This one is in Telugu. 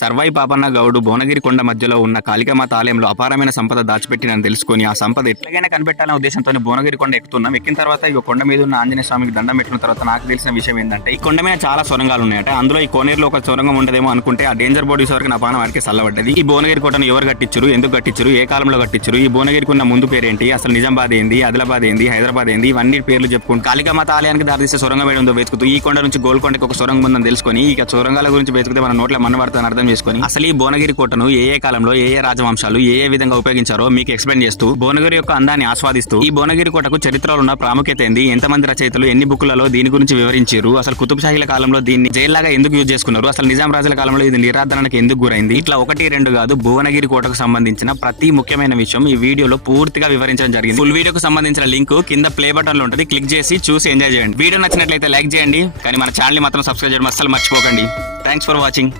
సర్వై పాపన్న గౌడు భువనగిరి కొండ మధ్యలో ఉన్న కాళికామాత ఆలయంలో అపారమైన సంపద దాచిపెట్టినని తెలుసుకొని ఆ సంపద ఎట్లాగైనా కనిపెట్టాలనే ఉద్దేశంతో భువనగిరి కొండ ఎక్కుతున్నాం. ఎక్కిన తర్వాత ఈ కొండ మీద ఉన్న ఆంజనేయ స్వామికి దండం పెట్టిన తర్వాత నాకు తెలిసిన విషయం ఏంటంటే ఈ కొండ మీద చాలా సొరంగాలు ఉన్నాయట. అందులో ఈ కోనేరులో ఒక సొరంగం ఉండదేమో అనుకుంటే ఆ డేంజర్ బోర్డు వరకు నా పానం వారికి చల్లబడ్డది. ఈ భువనగిరి కోటను ఎవరు కట్టించారు, ఎందుకు కట్టించారు, ఏ కాలంలో కట్టించారు, ఈ భువనగిరికి ఉన్న ముందు పేరేంటి, అసలు నిజామాబాద్ ఏంది, ఆదిలాబాద్ ఏంది, హైదరాబాద్ ఏంది, ఇవన్నీ పేర్లు చెప్పుకుంటూ కాళికామాత ఆలయానికి దారితీసే సొరంగం వేయడంతో వెతుకుతూ ఈ కొండ నుంచి గోల్కొండకి ఒక సొరంగం ఉందని తెలుసుకొని ఇక సొరంగాల గురించి వెతుకుతే మన నోట్ల మన్నవార్తను అర్థం చేసుకొని అసలు ఈ భువనగిరి కోటను ఏ కాలంలో ఏ రాజవంశాలు ఏ విధంగా ఉపయోగించారో మీకు ఎక్స్ప్లెయిన్ చేస్తూ భువనగిరి యొక్క అందాన్ని ఆస్వాదిస్తూ ఈ భువనగిరి కోటకు చరిత్రలో ఉన్న ప్రాముఖ్యత ఏంది, ఎంతమంది రచయితలు ఎన్ని బుక్కులలో దీని గురించి వివరించారు, అసలు కుతుబ్ షాహీల కాలంలో దీన్ని జైల్లాగా ఎందుకు యూజ్ చేసుకున్నారు, అసలు నిజాం రాజుల కాలంలో ఇది నిరాధరణకు ఎందుకు గురైంది, ఇట్లా 1-2 కాదు భువనగిరి కోటకు సంబంధించిన ప్రతి ముఖ్యమైన విషయం ఈ వీడియోలో పూర్తిగా వివరించడం జరిగింది. ఫుల్ వీడియోకు సంబంధించిన లింక్ కింద ప్లే బటన్ లో ఉంటుంది, క్లిక్ చేసి చూసి ఎంజాయ్ చేయండి. వీడియో నచ్చినట్లయితే లైక్ చేయండి, కానీ మన ఛానల్ మాత్రం సబ్స్క్రైబ్ చేయడం అస్సలు మర్చిపోకండి. Thanks for watching.